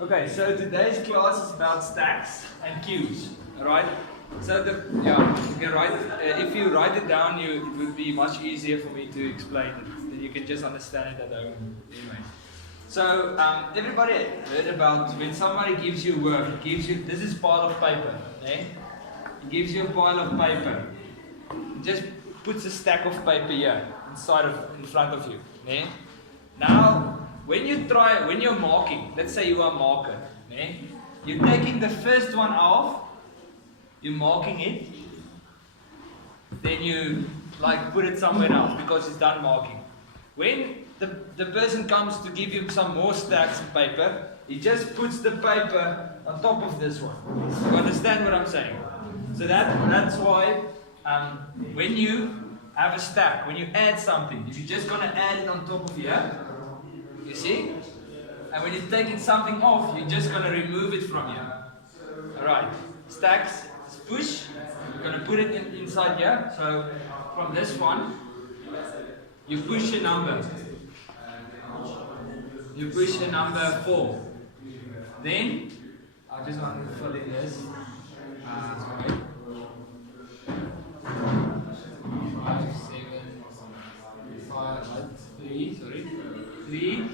Okay, so today's class is about stacks and queues. Alright? So you can write, if you write it down, it would be much easier for me to explain it. Then you can just understand it at home. Anyway. So everybody heard about when somebody gives you work, gives you this is pile of paper. Eh? He gives you a pile of paper. He just puts a stack of paper here in front of you. Eh? Now when you're marking, let's say you are a marker, eh? You're taking the first one off, you're marking it, then you put it somewhere else because it's done marking. When the person comes to give you some more stacks of paper, he just puts the paper on top of this one. You understand what I'm saying? So that's why when you have a stack, when you add something, if you're just going to add it on top of here, you see? And when you're taking something off, you're just going to remove it from here. Alright, stacks, push, you're going to put it inside here. So from this one, you push a number. You push a number 4. Then, I just want to fill in this. Sorry. 5, 7, 5, 3, sorry. 3,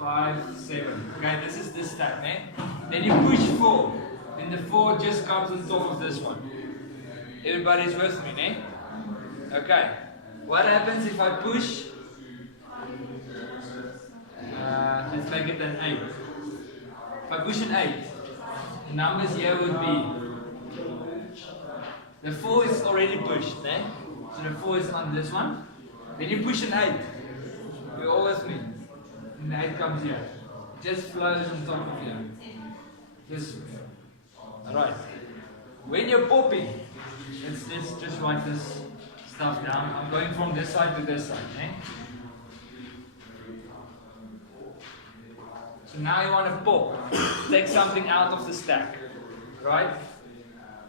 5, 7. Okay, this is this stack, eh? Then you push 4. Then the 4 just comes on top of this one. Everybody's with me, eh? Okay. What happens if I push? Let's make it an 8. If I push an 8, the numbers here would be. The 4 is already pushed, eh? So the 4 is on this one. Then you push an 8. You're all with me. And the 8 comes here. It just flows on top of here. Alright. When you're popping, let's just write this stuff down. I'm going from this side to this side. Eh? So now you want to pop. Take something out of the stack. Right?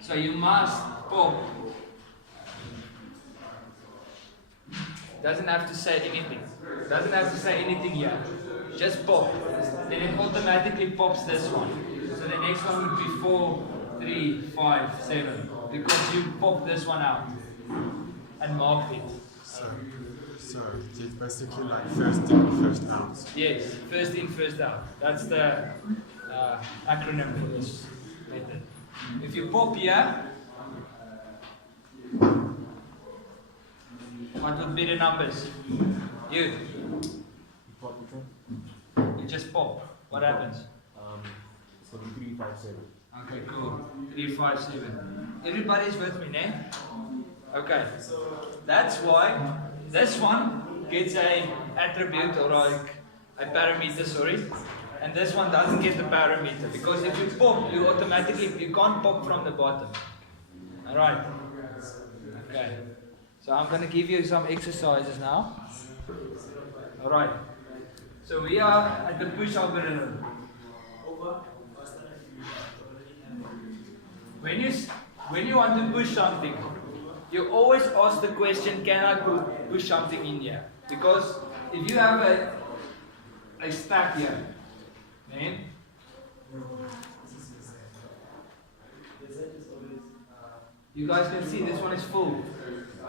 So you must pop. Doesn't have to say anything. Doesn't have to say anything here. Just pop. Then it automatically pops this one. So the next one would be 4, 3, 5, 7. Because you popped this one out and marked it. So it's basically like first in, first out. Yes, first in, first out. That's the acronym for this method. If you pop here, what would be the numbers? You just pop. What happens? So 3, 5, 7. Okay, cool. 3, 5, 7. Everybody's with me, ne? Okay. That's why this one gets a attribute or a parameter, sorry. And this one doesn't get the parameter. Because if you pop, you can't pop from the bottom. Alright. Okay. So I'm going to give you some exercises now. Alright. So we are at the push algorithm. When you want to push something, you always ask the question, can I push something in here? Because if you have a stack here, okay? You guys can see this one is full.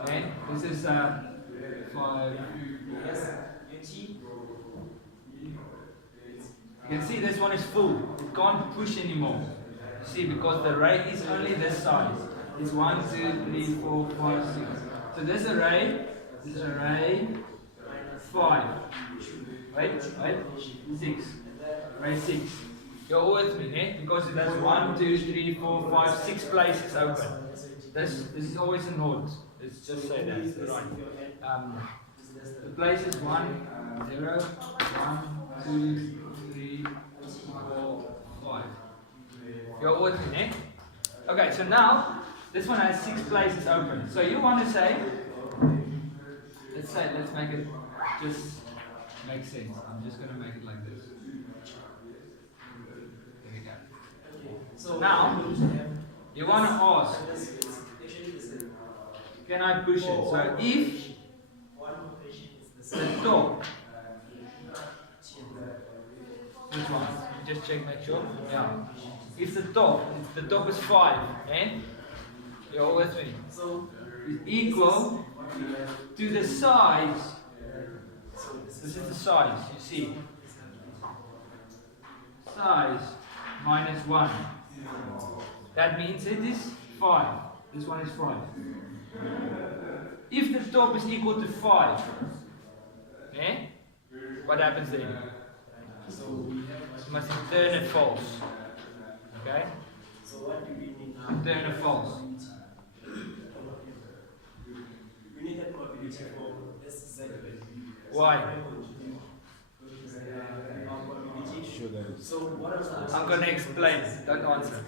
Okay? This is 5. You can see this one is full. It can't push anymore. See, because the array is only this size. It's 1, 2, 3, 4, 5, 6. So this array 5. Wait, 6. Array 6. You're all with me, eh? Because it has 1, 2, 3, 4, 5, 6 places open. This is always a node. Let's just say that. Right. The place is 1, 0, 1, 2, 3, 4, 5. You're with me, eh? Okay, so now this one has 6 places open. So you want to say, let's make it just make sense. I'm just going to make it like this. There we go. So now you want to ask, can I push it? So if the this one. Just check, make sure. Yeah. If the top is 5, eh? You're all with me. Is equal to the size. This is the size, you see. Size minus 1. That means it is 5. This one is 5. If the top is equal to 5, eh? What happens then? You must return it false. Okay? So what do we need? Return it false. We need that probability for SZ. Why? So what else? I'm going to explain. Don't answer.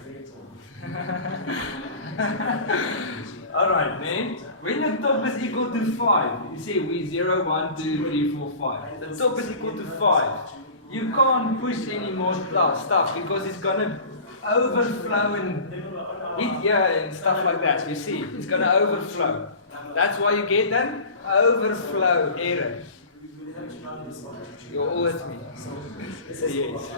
Alright, then. When the top is equal to 5, you see we 0, 1, 2, 3, 4, 5. The top is equal to 5. You can't push any more stuff because it's going to overflow and hit here and stuff like that. You see, it's going to overflow. That's why you get an overflow error. You're all with me. Say yes.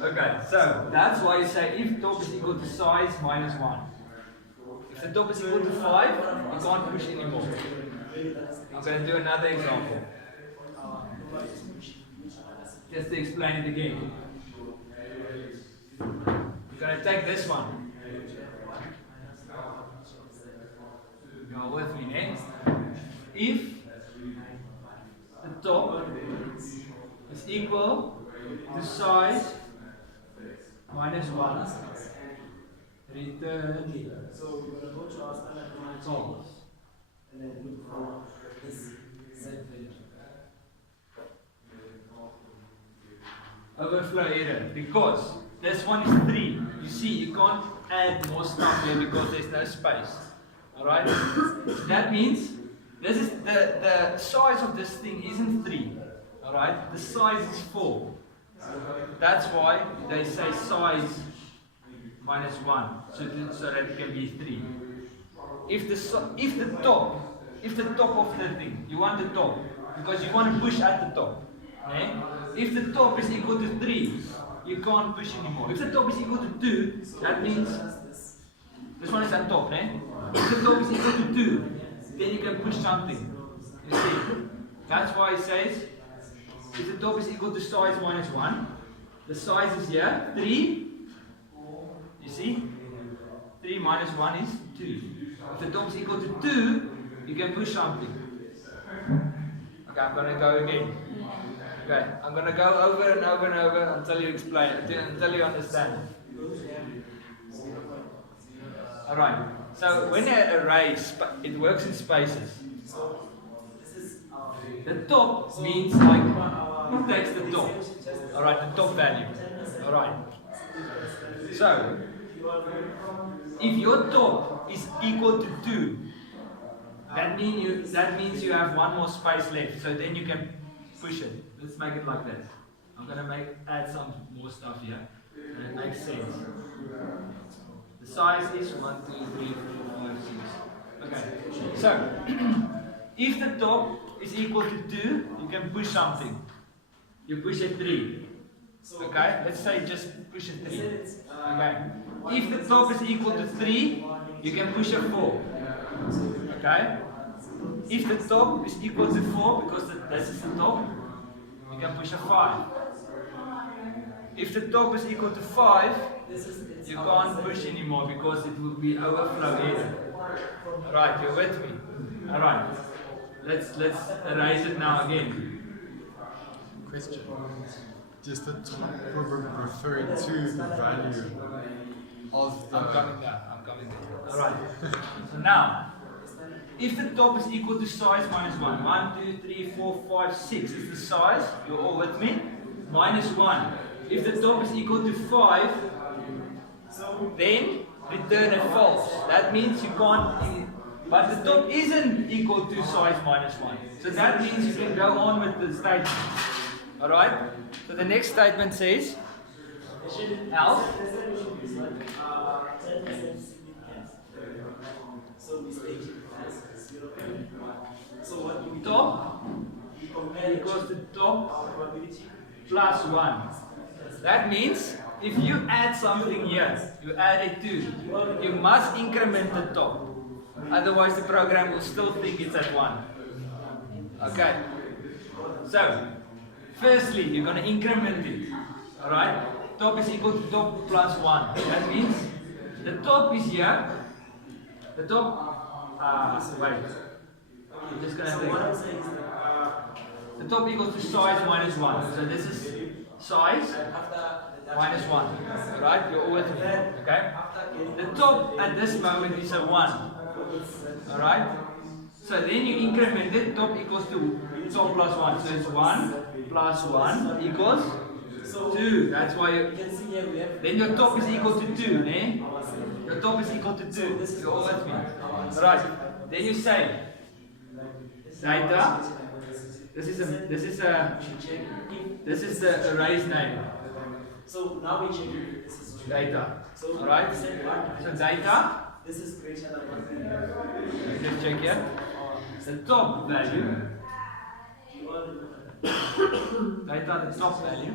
Okay, so that's why you say if top is equal to size minus 1. If the top is equal to 5, you can't push anymore. I'm going to do another example. Just to explain it again. You're going to take this one. You're with me next. If the top is equal to size minus 1, return So we're going to go to our standard command false. and then look for this Z value. Overflow error because this one is 3. You see, you can't add more stuff here because there's no space. Alright? That means this is the size of this thing isn't 3. Alright? The size is 4. That's why they say size minus 1 so that it can be 3. If the top of the thing, you want the top because you want to push at the top. Eh? If the top is equal to 3, you can't push anymore. If the top is equal to 2, that means this one is on top. Eh? If the top is equal to 2, then you can push something. You see? That's why it says if the top is equal to size minus 1, the size is here 3. You see? 3 minus 1 is 2. If the top is equal to 2, you can push something. Okay, I'm going to go again. Okay, I'm going to go over and over and over until you explain it, until you understand it. Alright, so when an array, it works in spaces. The top means like, who takes the top? Alright, the top value. Alright. So, if your top is equal to 2, that means you have one more space left, so then you can push it. Let's make it like this. I'm going to add some more stuff here, and it makes sense. The size is 1, 2, 3, 4, 5, 6. Okay, so if the top is equal to 2, you can push something. You push a 3. Okay, let's say just push a 3. Okay, if the top is equal to 3, you can push a 4. Okay, if the top is equal to 4, because this is the top, you can push a 5. If the top is equal to 5, you can't push anymore because it will be overflow error. Right, you're with me? Alright, let's erase it now again. Question. Just the top referring to the value of the... I'm coming there. Alright, so now, if the top is equal to size minus 1, 1, 2, 3, 4, 5, 6 is the size, you're all with me? Minus 1. If the top is equal to 5, then return a false. That means you can't, but the top isn't equal to size minus 1. So that means you can go on with the statement. Alright? So the next statement says, else. So what do we top compare equals to top plus 1. That means if you add something here, you add a 2, you must increment the top. Otherwise the program will still think it's at 1. Okay. So, firstly, you're going to increment it. Alright? Top is equal to top plus 1. That means the top is here. The top, wait. I'm just going to take the top equals to size minus 1. So this is size minus 1. Right? You're all with me. Okay? The top at this moment is a 1. Alright? So then you increment it, top equals to top plus 1. So it's 1 plus 1 equals 2. That's why you, then your top is equal to 2. Eh? Your top is equal to 2. You're all with me. Alright. Then you say data. This is the array's name. So now we check if this is Data. So Alright. So data. this is greater than 1. Let's check here. The top value. Data the top value.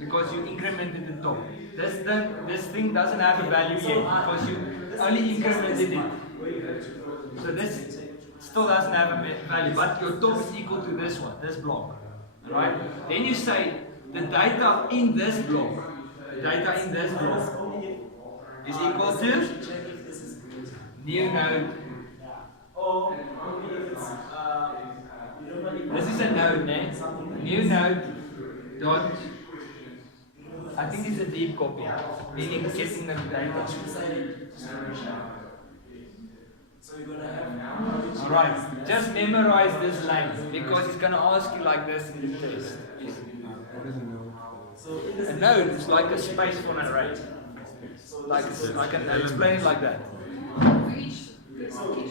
Because you incremented the top. This thing doesn't have a value yet because you only incremented it. So this still doesn't have a value, but your top is equal to this one, this block. Right? Then you say the data in this block, is equal to new node. This is a node name. New node dot. I think it's a deep copy, meaning getting the data. Alright, just memorize this line because it's going to ask you like this in the test. A node is like a space for an array. Like I can explain it like that. Each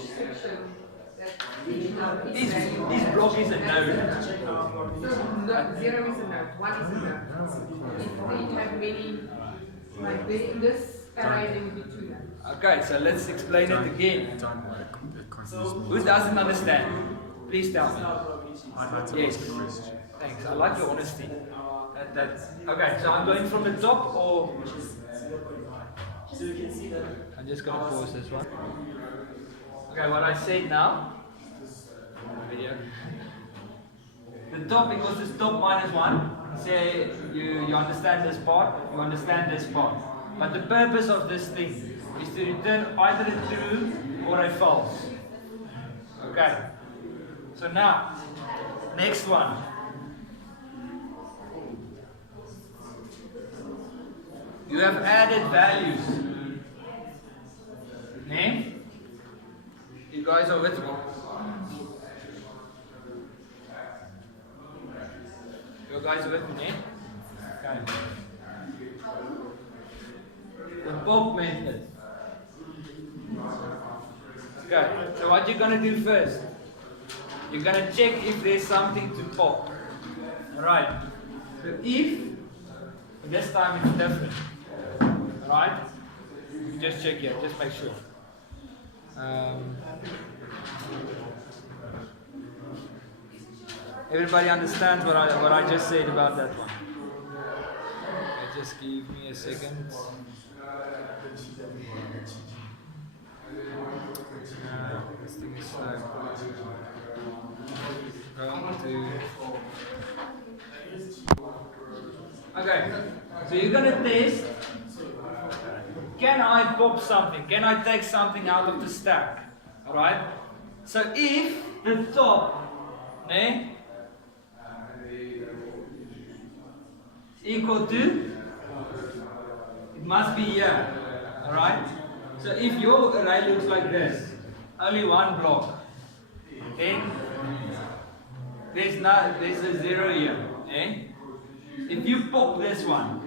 section, each block is a node. So 0 is a node, 1 is a node. If they have many, like in this array there will be 2 nodes. Okay, so let's explain it again. Who doesn't understand? Please tell me. I'd like to Yes. ask a question. Thanks. I like your honesty. Okay, so I'm going from the top or So you can see that I'm just going to pause this one. Okay, what I said now. Video. The top equals to top minus 1. Say you understand this part, you understand this part. But the purpose of this thing is to return either a true or a false. Okay. So now, next one. You have added values. Name? You guys are with me? You guys are with me? Okay. The pop method. Okay, so what you're going to do first? You're going to check if there's something to pop. Alright. So if, this time it's different. Alright? Just check here, just make sure. Everybody understands what I just said about that one? Okay, just give me a second. This thing is slow. Okay, so you're gonna test. Can I pop something? Can I take something out of the stack? Alright? So if the top equal to, it must be here. Alright? So if your array looks like this, only one block, then there's a 0 here. If you pop this one,